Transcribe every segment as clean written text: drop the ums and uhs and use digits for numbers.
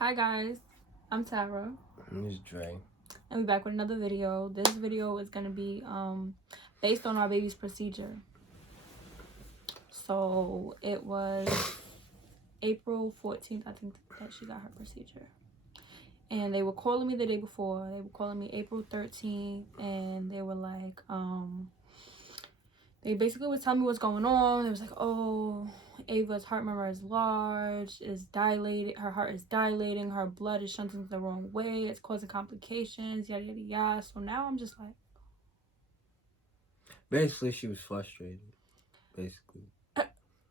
Hi guys, I'm Tara. It's Dre. And we're back with another video. This video is gonna be based on our baby's procedure. So it was April 14th, I think, that she got her procedure. And they were calling me the day before. They were calling me April 13th, and they were like, they basically would tell me what's going on. It was like, oh, Ava's heart murmur is large, is dilated, her heart is dilating, her blood is shunting the wrong way, it's causing complications, yada yada yada. So now I'm just like, Basically, she was frustrated. Basically,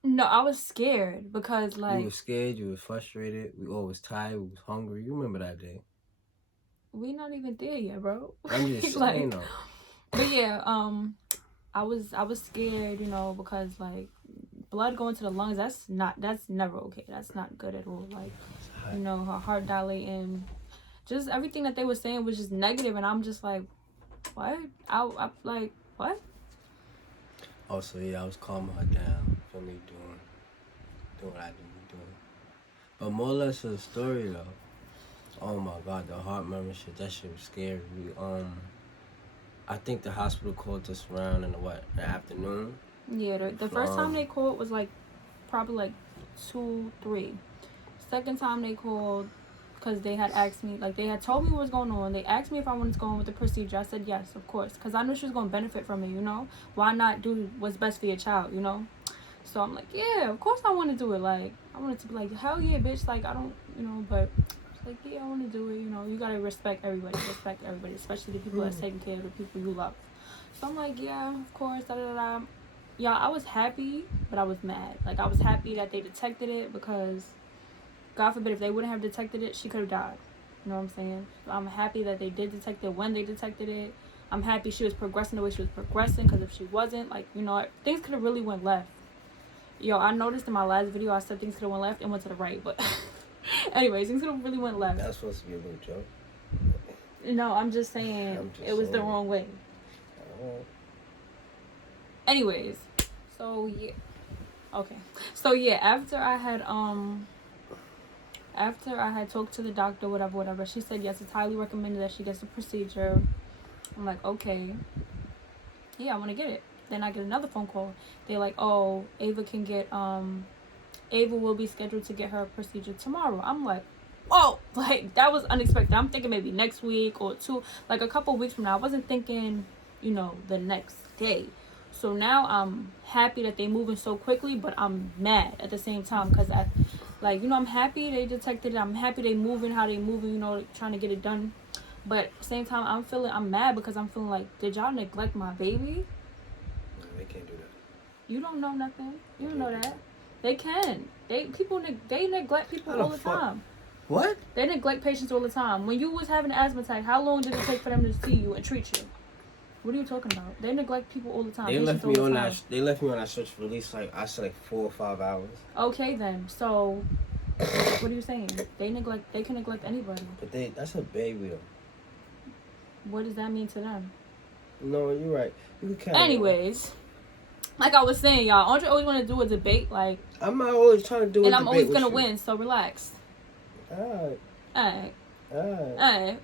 no, I was scared because you like was scared, you was frustrated. We all was tired, we was hungry. You remember that day? we not even there yet, bro. I'm just like, saying though. but yeah, I was scared, because like blood going to the lungs, that's never okay. That's not good at all. Like, her heart dilating, just everything that they were saying was just negative, and I'm just like, what? I like, what? Also, yeah, I was calming her down. Feel me, doing what I need to do. But more or less for the story though. Oh my God, the heart murmur shit. That shit was scary. I think the hospital called us around in the afternoon. Yeah, the first time they called was like probably like 2, 3. Second time they called, because they had asked me, like they had told me what was going on. They asked me if I wanted to go on with the procedure. I said yes, of course, because I knew she was going to benefit from it. Why not do what's best for your child? So I'm like, yeah, of course I want to do it. Like, I wanted to be like, hell yeah, bitch. Like, I don't, but it's like, yeah, I want to do it. You got to respect everybody, especially the people that's taking care of the people you love. So I'm like, yeah, of course, da da da. Yeah, I was happy, but I was mad. Like, I was happy that they detected it because, God forbid, if they wouldn't have detected it, she could have died. You know what I'm saying? So I'm happy that they did detect it when they detected it. I'm happy she was progressing the way she was progressing, because if she wasn't, like, things could have really went left. Yo, I noticed in my last video I said things could have went left and went to the right, but anyways, things could have really went left. That's supposed to be a little joke. No, I'm just saying it was the wrong way. Anyways, so yeah. Okay. So yeah, after I had talked to the doctor, whatever, she said yes, it's highly recommended that she gets the procedure. I'm like, okay. Yeah, I want to get it. Then I get another phone call. They're like, oh, Ava will be scheduled to get her procedure tomorrow. I'm like, whoa, like that was unexpected. I'm thinking maybe next week or 2, like a couple weeks from now. I wasn't thinking, the next day. So now I'm happy that they moving so quickly, but I'm mad at the same time because I'm happy they detected it. I'm happy they moving how they moving, trying to get it done. But at the same time, I'm mad because I'm feeling like, did y'all neglect my baby? No, they can't do that. You don't know nothing. You don't know that. They can. They neglect people all the time. What? They neglect patients all the time. When you was having an asthma attack, how long did it take for them to see you and treat you? What are you talking about? They neglect people all the time. They left me on that. They left me on that stretch for at least like 4 or 5 hours. Okay then. So, what are you saying? They can neglect anybody. But that's a baby though. What does that mean to them? No, you're right. You can. Anyways, like I was saying, y'all, Andre always want to do a debate. Like, I'm not always trying to do a debate. And I'm always gonna win. So relax. Alright. Alright.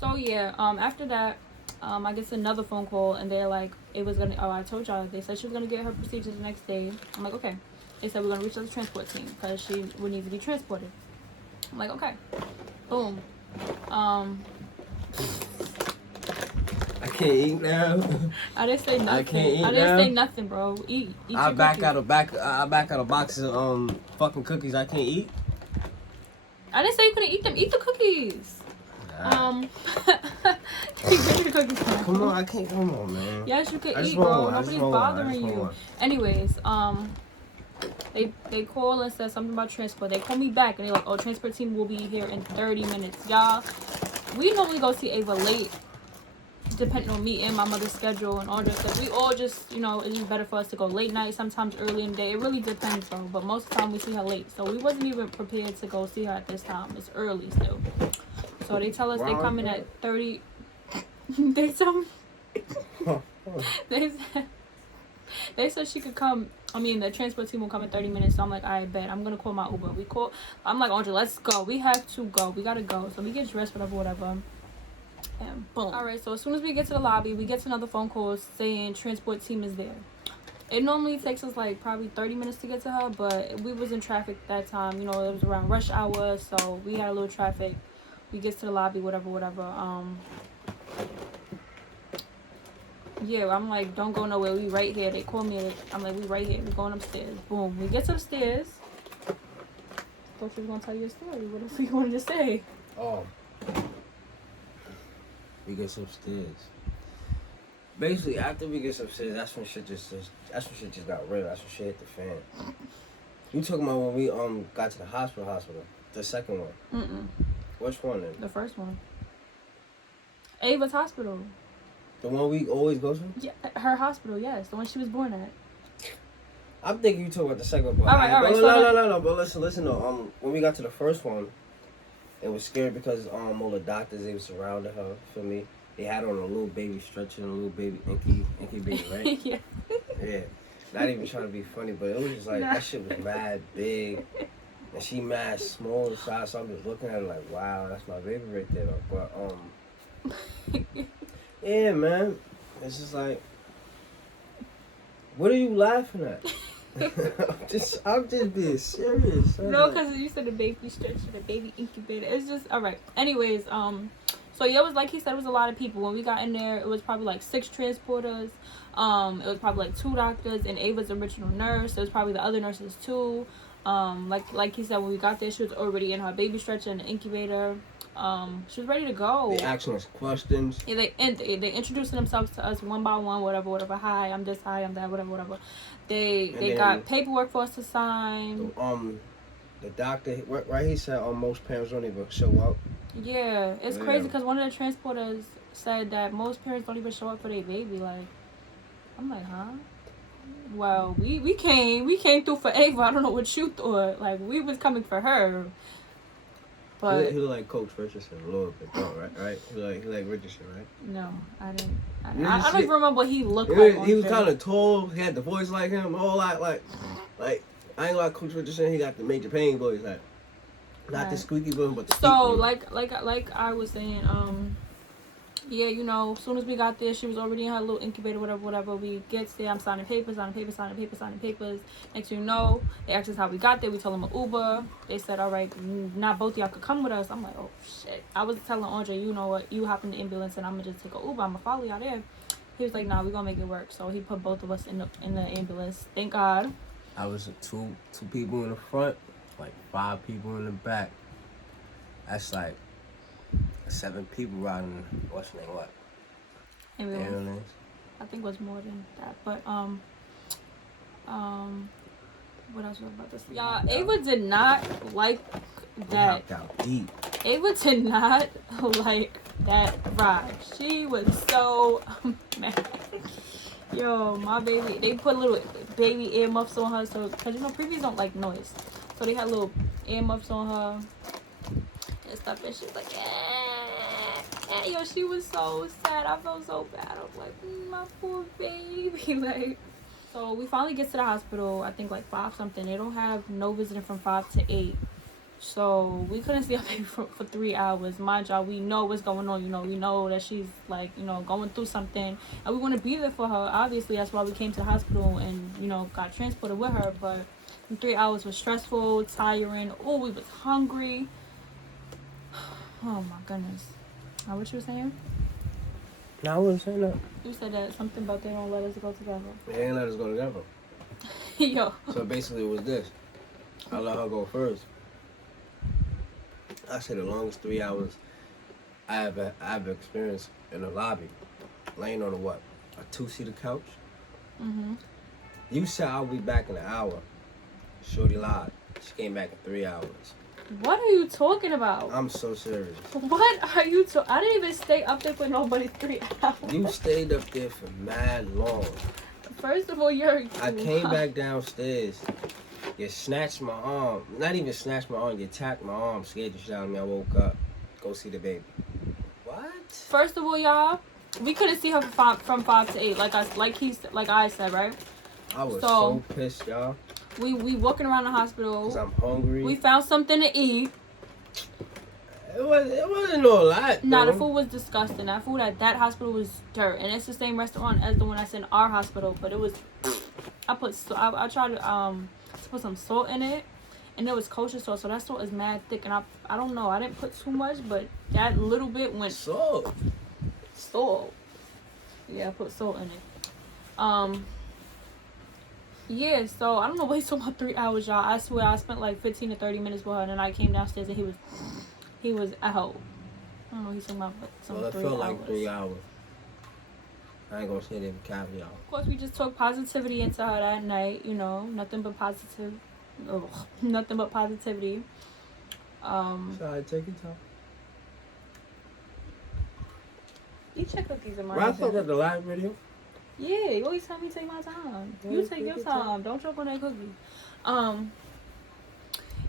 So yeah, after that, I get another phone call and they're like, I told y'all, they said she was gonna get her procedure the next day. I'm like, okay. They said we're gonna reach out to the transport team because she would need to be transported. I'm like, okay. Boom. I can't eat now. I didn't say nothing. I can't eat now. I didn't say nothing, bro. Eat. I back out of boxes of fucking cookies I can't eat. I didn't say you couldn't eat them. Eat the cookies. Get your cookies. Come on, I can't. Come on, man. Yes, you can eat, bro. Nobody's bothering you. Anyways, they call and said something about transport. They call me back and they're like, oh, transport team will be here in 30 minutes. Y'all, we normally go see Ava late, depending on me and my mother's schedule and all that stuff. We all just, it's just better for us to go late night, sometimes early in the day. It really depends, though. But most of the time, we see her late. So we wasn't even prepared to go see her at this time. It's early still. So they tell us they come in at 30. They said she could come The transport team will come in 30 minutes. So I'm like, I bet I'm gonna call my Uber. I'm like, Andre, let's go. We have to go. We gotta go. So we get dressed, whatever. And boom. All right. So as soon as we get to the lobby, we get to another phone call saying transport team is there. It normally takes us like probably 30 minutes to get to her, but we was in traffic that time. It was around rush hour, so we had a little traffic. We get to the lobby, whatever. Yeah, I'm like, don't go nowhere. We right here. They call me. I'm like, we right here. We going upstairs. Boom. We get upstairs. Thought you was gonna tell you a story. What else you wanted to say? Oh. We get upstairs. Basically, after we get upstairs, that's when shit just got real. That's when shit hit the fan. You talking about when we got to the hospital? The second one. Mm-mm. Which one then? The first one. Ava's hospital. The one we always go to? Yeah, her hospital. Yes, the one she was born at. I'm thinking you talking about the second one. All right. No. But listen. No. When we got to the first one, it was scary because all the doctors, they were surrounding her. Feel me? They had on a little baby stretcher and a little baby inky baby, right? Yeah. Yeah. Not even trying to be funny, but it was just like that shit was mad big, and she mad small inside. So I'm just looking at her like, wow, that's my baby right there. But yeah, man, it's just like, what are you laughing at? I'm just being serious. No, because you said the baby stretcher, the baby incubator. It's just all right. Anyways, so yeah, it was like he said, it was a lot of people. When we got in there, it was probably like 6 transporters. It was probably like 2 doctors and Ava's original nurse. It was probably the other nurses too. Like he said, when we got there, she was already in her baby stretcher and the incubator. She was ready to go. They asking us questions. Yeah, they introducing themselves to us one by one, whatever. Hi, I'm this. Hi, I'm that. Whatever. They got paperwork for us to sign. The doctor, right? He said most parents don't even show up. Yeah, it's crazy because one of the transporters said that most parents don't even show up for their baby. Like, I'm like, huh? Well, we came through for Ava. I don't know what you thought. Like, we was coming for her. But he look like Coach Richardson a little bit, though, right? He like Richardson, right? No, I didn't. I don't even remember what he looked like. He was kind of tall. He had the voice like him. All that, like I ain't like Coach Richardson. He got the Major Payne voice, like not the squeaky voice, but the so like I was saying, yeah, as soon as we got there, she was already in her little incubator, whatever. We get there, I'm signing papers. Next thing you know, they asked us how we got there. We told them an Uber. They said, all right, not both of y'all could come with us. I'm like, oh, shit. I was telling Andre, you know what, you hop in the ambulance and I'm going to just take an Uber. I'm going to follow y'all there. He was like, nah, we're going to make it work. So he put both of us in the ambulance. Thank God. I was two people in the front, like 5 people in the back. That's like 7 people riding. What's the name? What? Ambulance. I think it was more than that, but what else was I about to say? Y'all, Ava did not like that. Out deep. Ava did not like that ride. She was so mad. Yo, my baby, they put little baby earmuffs on her, so because preemies don't like noise, so they had little earmuffs on her and stuff, and she's like, yo, she was so sad. I felt so bad. I was like, my poor baby. Like, so we finally get to the hospital. I think like 5 something. They don't have no visiting from 5 to 8. So we couldn't see our baby for 3 hours. Mind y'all, we know what's going on. We know that she's like, going through something, and we want to be there for her. Obviously, that's why we came to the hospital and got transported with her. But 3 hours was stressful, tiring. Oh, we was hungry. Oh my goodness. Now, what you were saying? No, I wasn't saying that. You said that something about they don't let us go together. They ain't let us go together. Yo. So basically it was this. I let her go first. I said the longest 3 hours I've experienced in the lobby. Laying on a 2-seater couch. Mm-hmm. You said I'll be back in an hour. Shorty lied. She came back in 3 hours. What are you talking about? I'm so serious. What are you I didn't even stay up there for nobody 3 hours. You stayed up there for mad long. First of all, I came back downstairs. You snatched my arm. Not even snatched my arm. You tapped my arm. Scared the shit out of me. I woke up. Go see the baby. What? First of all, y'all, we couldn't see her from 5 to 8. Like I said, right? I was so pissed, y'all. We walking around the hospital. Because I'm hungry. We found something to eat. It wasn't no lot. Nah, the food was disgusting. That food at that hospital was dirt, and it's the same restaurant as the one that's in our hospital. But it was, I tried to put some salt in it, and it was kosher salt, so that salt is mad thick. And I don't know, I didn't put too much, but that little bit went salt. Yeah, I put salt in it. Yeah, so I don't know what he's talking about 3 hours, y'all. I swear I spent like 15 to 30 minutes with her, and then I came downstairs and he was out. I don't know what he's talking about, but some 3 hours. Well, it felt like 3 hours. I ain't gonna say that with caveat. Of course, we just took positivity into her that night, you know, nothing but positivity. Sorry, take your time. You check cookies in my I thought that the live video. Yeah, you always tell me to take my time. Yeah, You take your time. Don't choke on that cookie.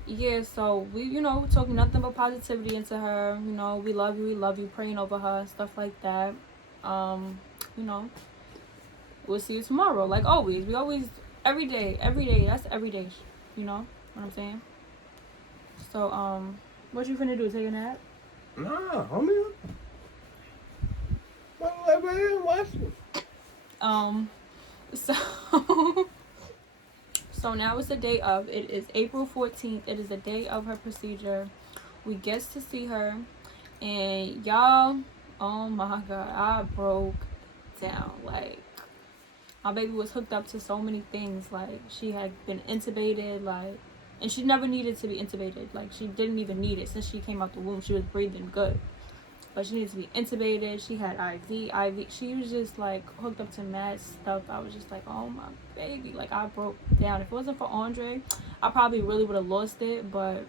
Yeah, so we, you know, took nothing but positivity into her. You know, we love you, praying over her, stuff like that. You know, we'll see you tomorrow, like always. We always, every day, that's every day. You know what I'm saying? So, what you finna do? Take a nap? Nah, homie. I'm right here watching. So now is the day of. It is April 14th. It is the day of her procedure. We gets to see her, and y'all, oh my God, I broke down. Like, my baby was hooked up to so many things. Like, she had been intubated, like, and she never needed to be intubated. Like, she didn't even need it since she came out the womb. She was breathing good. But she needs to be intubated. She had IV. She was just, like, hooked up to mad stuff. I was just like, oh, my baby. Like, I broke down. If it wasn't for Andre, I probably really would have lost it. But,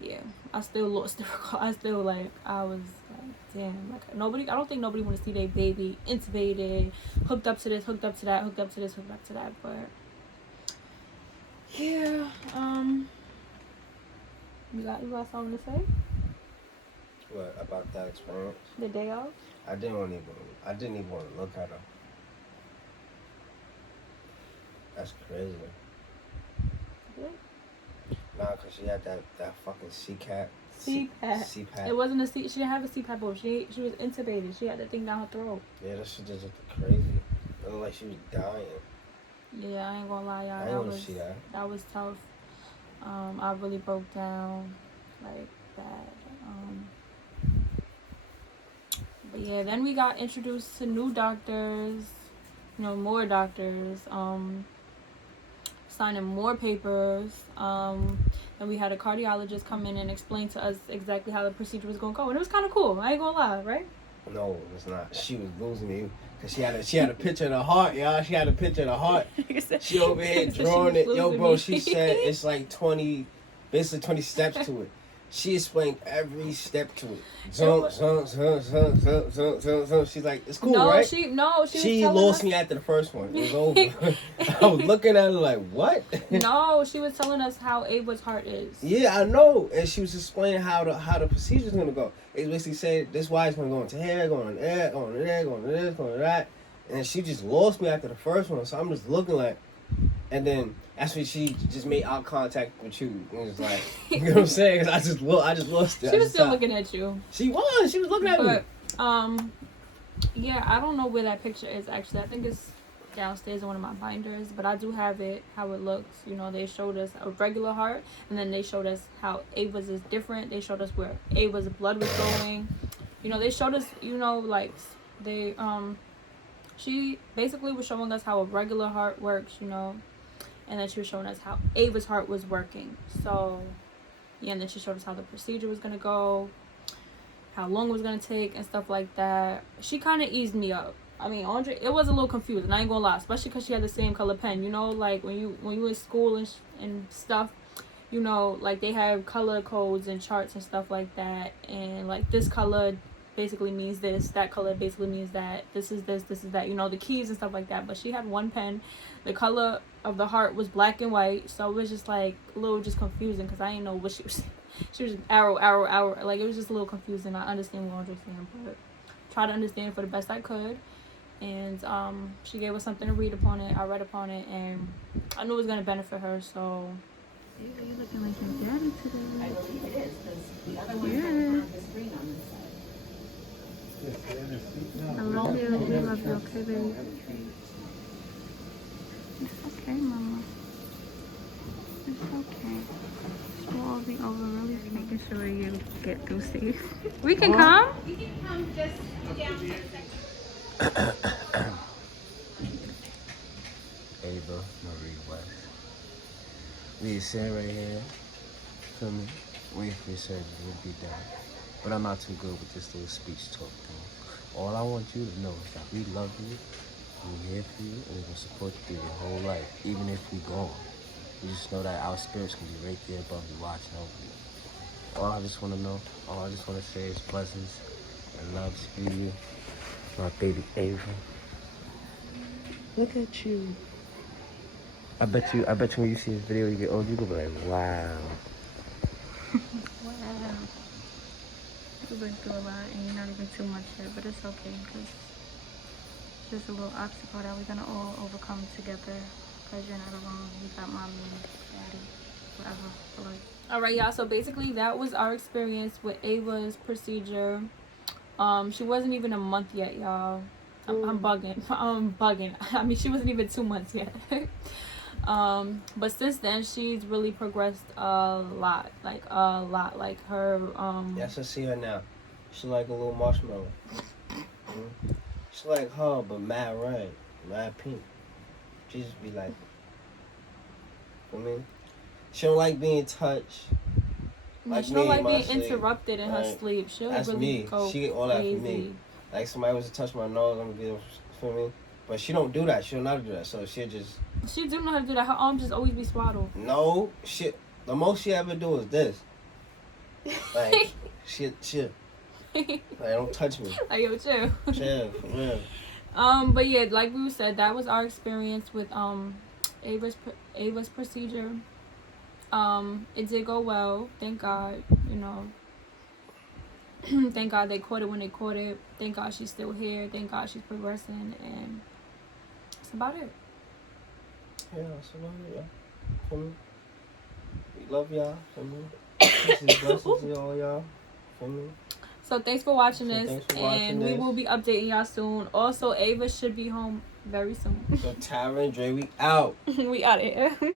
yeah, I still lost it. I still, like, I was, like, damn. Like, I don't think nobody want to see their baby intubated, hooked up to this, hooked up to that, hooked up to this, hooked up to that. But, yeah, you got something to say? What about that experience? The day of? I didn't even want to look at her. That's crazy. Good. Nah, cause she had that fucking CPAP. CPAP. It wasn't a C. She didn't have a CPAP, but she was intubated. She had that thing down her throat. Yeah, that shit just looked crazy. It looked like she was dying. Yeah, I ain't gonna lie, y'all. I didn't want to see that. That was tough. I really broke down like that. But yeah, then we got introduced to new doctors, you know, more doctors, signing more papers. And we had a cardiologist come in and explain to us exactly how the procedure was gonna go, and it was kind of cool. I ain't gonna lie, right? No, it's not. She was losing me because she had a picture of the heart, y'all. She had a picture of the heart. She over here drawing it, yo, bro. She said it's like 20 steps to it. She explained every step to it. She's like, it's cool, right? She lost me after the first one. It was over. I was looking at her like, what? No, she was telling us how Ava's heart is. Yeah, I know. And she was explaining how the procedure's gonna go. It basically said this why it's gonna go into here, going to there, going to there, going to this, going to that. And she just lost me after the first one. So I'm just looking like, and then that's when she just made eye contact with you. And it was like, you know what I'm saying? 'Cause I just lost it. She was still looking at you. She was looking at me. Yeah, I don't know where that picture is actually. I think it's downstairs in one of my binders, but I do have it, how it looks. You know, they showed us a regular heart, and then they showed us how Ava's is different. They showed us where Ava's blood was going. You know, they showed us, you know, like, they, she basically was showing us how a regular heart works, you know, and then she was showing us how Ava's heart was working. So, yeah, and then she showed us how the procedure was going to go, how long it was going to take, and stuff like that. She kind of eased me up. I mean, Andre, it was a little confusing, I ain't gonna lie, especially because she had the same color pen. You know, like, when you in school and stuff, you know, like, they have color codes and charts and stuff like that, and, like, this color basically means this, that color basically means that, this is this is that, you know, the keys and stuff like that. But she had one pen, the color of the heart was black and white, so it was just, like, a little just confusing, because I didn't know what she was saying. She was just arrow, like, it was just a little confusing. I understand what Andre's saying, but try to understand it for the best I could. and she gave us something to read upon it. I read upon it, and I knew it was gonna benefit her. So Yeah, you're looking like your daddy today. I believe it is, because the other one Yeah. is on the screen on this side. I love you. I love you. Okay, baby. It's okay, mama. It's okay. We'll all be over really making sure you get through safe. We can come? You can come just down the Ava Marie West. We sitting right here. Feel me? Wait for your surgery. We'll be done. But I'm not too good with this little speech talk thing. All I want you to know is that we love you, we're here for you, and we're gonna support you through your whole life, even if we gone. You just know that our spirits can be right there above you, watching over you. All I just wanna know, all I just wanna say is blessings and love to you, my baby Ava. Look at you. I bet you when you see this video, you get old, you gonna be like, wow. Wow. You've been through a lot and you're not even too much yet, but it's okay because it's just a little obstacle that we're going to all overcome together because you're not alone. You got mommy, daddy, whatever. So like, all right, y'all. So basically, that was our experience with Ava's procedure. She wasn't even a month yet, y'all. I'm bugging. I'm bugging. I mean, she wasn't even 2 months yet. But since then, she's really progressed a lot. Like her. Yes, I see her now. She like a little marshmallow. She like her, but mad red, mad pink. She just be like, I mean, she don't like being touched. Like she don't me, like my being sleep. interrupted in her Right. sleep. She'll That's really me. go She get all that crazy. from me. Like somebody was to touch my nose, I'm gonna be, feel me? But she don't do that. She don't know how to do that. So she'll just, She do know how to do that. Her arms just always be swaddled. no, shit. The most she ever do is this. Like, shit. Like, don't touch me. Like, yo, chill. Chill, for real. But yeah, like we said, that was our experience with Ava's procedure. It did go well, thank God. You know, thank God they caught it when they caught it. Thank God she's still here. Thank God she's progressing, and that's about it. Yeah, that's about it, y'all. Feel me? We love y'all. Feel me? This is blessings to all y'all. Feel me? So thanks for watching So this, thanks for watching and we this. will be updating y'all soon. Also, Ava should be home very soon. So Tara and Dre, we out. We out of here.